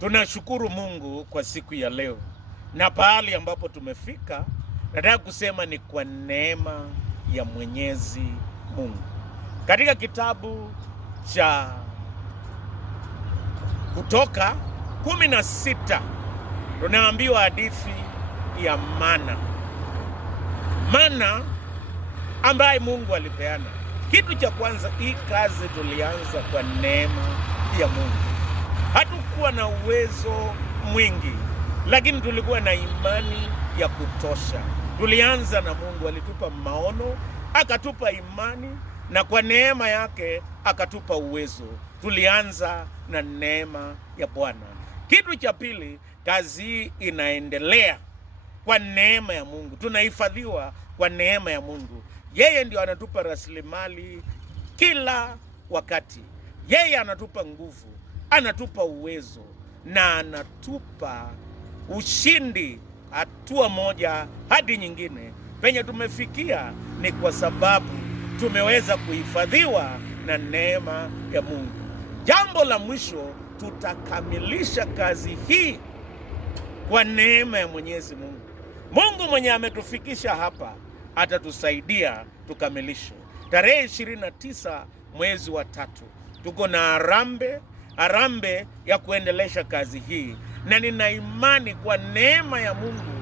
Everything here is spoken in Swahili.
Tunashukuru Mungu kwa siku ya leo na pahali ambapo tumefika. Nataka kusema ni kwa neema ya Mwenyezi Mungu. Katika kitabu cha Kutoka 16 tunaambiwa hadithi ya mana ambaye Mungu alipeana. Kitu cha kwanza, hii kazi tulianza kwa neema ya Mungu. Hatukuwa na uwezo mwingi, lakini tulikuwa na imani ya kutosha. Tulianza na Mungu alitupa maono, akatupa imani, na kwa neema yake akatupa uwezo. Tulianza na neema ya Bwana. Kitu cha pili, kazi hii inaendelea kwa neema ya Mungu. Tunahifadhiwa kwa neema ya Mungu. Yeye ndio anatupa rasilimali kila wakati. Yeye anatupa nguvu, anatupa uwezo, na anatupa ushindi hatua moja hadi nyingine. Penye tumefikia ni kwa sababu tumeweza kuhifadhiwa na neema ya Mungu. Jambo la mwisho, tutakamilisha kazi hii kwa neema ya Mwenyezi Mungu. Mungu mwenye ametufikisha hapa atatusaidia tukamilishe. Tarehe 29 mwezi wa 3 tuko na harambe ya kuendelesha kazi hii, na nina imani kwa neema ya Mungu